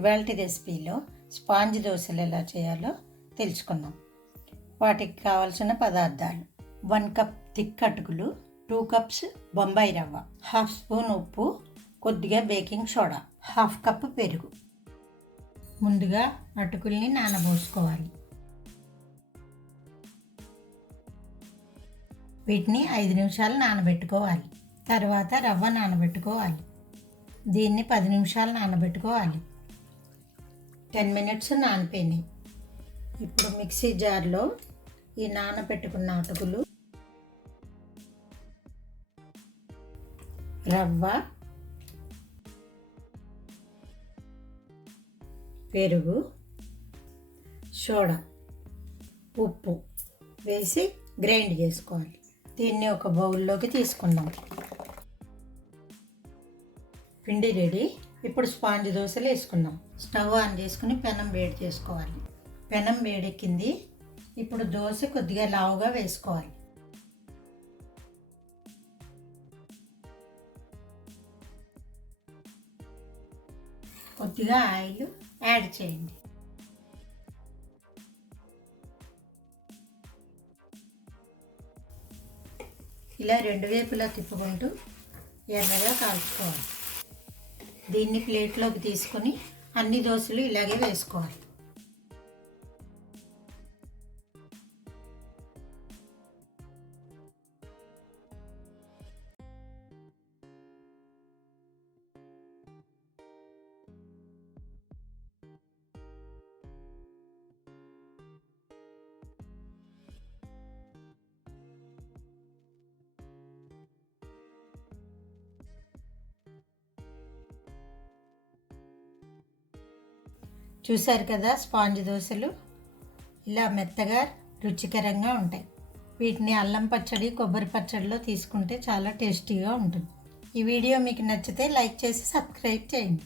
ఇవాల్టి రెసిపీలో స్పాంజ్ దోశలు ఎలా చేయాలో తెలుసుకుందాం. వాటికి కావాల్సిన పదార్థాలు: 1 కప్ థిక్ అటుకులు, 2 కప్స్ బొంబాయి రవ్వ, హాఫ్ స్పూన్ ఉప్పు, కొద్దిగా బేకింగ్ సోడా, హాఫ్ కప్ పెరుగు. ముందుగా అటుకుల్ని నానబోసుకోవాలి. వీటిని 5 నిమిషాలు నానబెట్టుకోవాలి. తర్వాత రవ్వ నానబెట్టుకోవాలి. దీన్ని 10 నిమిషాలు నానబెట్టుకోవాలి. 10 మినిట్స్ నానిపోయినాయి. ఇప్పుడు మిక్సీ జార్లో ఈ నానబెట్టుకున్న అటుకులు, రవ్వ, పెరుగు, సోడా, ఉప్పు వేసి గ్రైండ్ చేసుకోవాలి. దీన్ని ఒక బౌల్లోకి తీసుకుందాం. పిండి రెడీ. ఇప్పుడు స్పాంజ్ దోశలు వేసుకుందాం. స్టవ్ ఆన్ చేసుకుని పెనం వేడి చేసుకోవాలి. పెనం వేడెక్కింది. ఇప్పుడు దోశ కొద్దిగా లావుగా వేసుకోవాలి. కొద్దిగా ఆయిల్ యాడ్ చేయండి. ఇలా 2 వైపులా తిప్పుకుంటూ ఎర్రగా కాల్చుకోవాలి. దీన్ని ప్లేట్లోకి తీసుకొని అన్ని దోశలు ఇలాగే వేసుకోవాలి. చూసారు కదా, స్పాంజ్ దోశలు ఇలా మెత్తగా రుచికరంగా ఉంటాయి. వీటిని అల్లం పచ్చడి, కొబ్బరి పచ్చడిలో తీసుకుంటే చాలా టేస్టీగా ఉంటుంది. ఈ వీడియో మీకు నచ్చితే లైక్ చేసి సబ్స్క్రైబ్ చేయండి.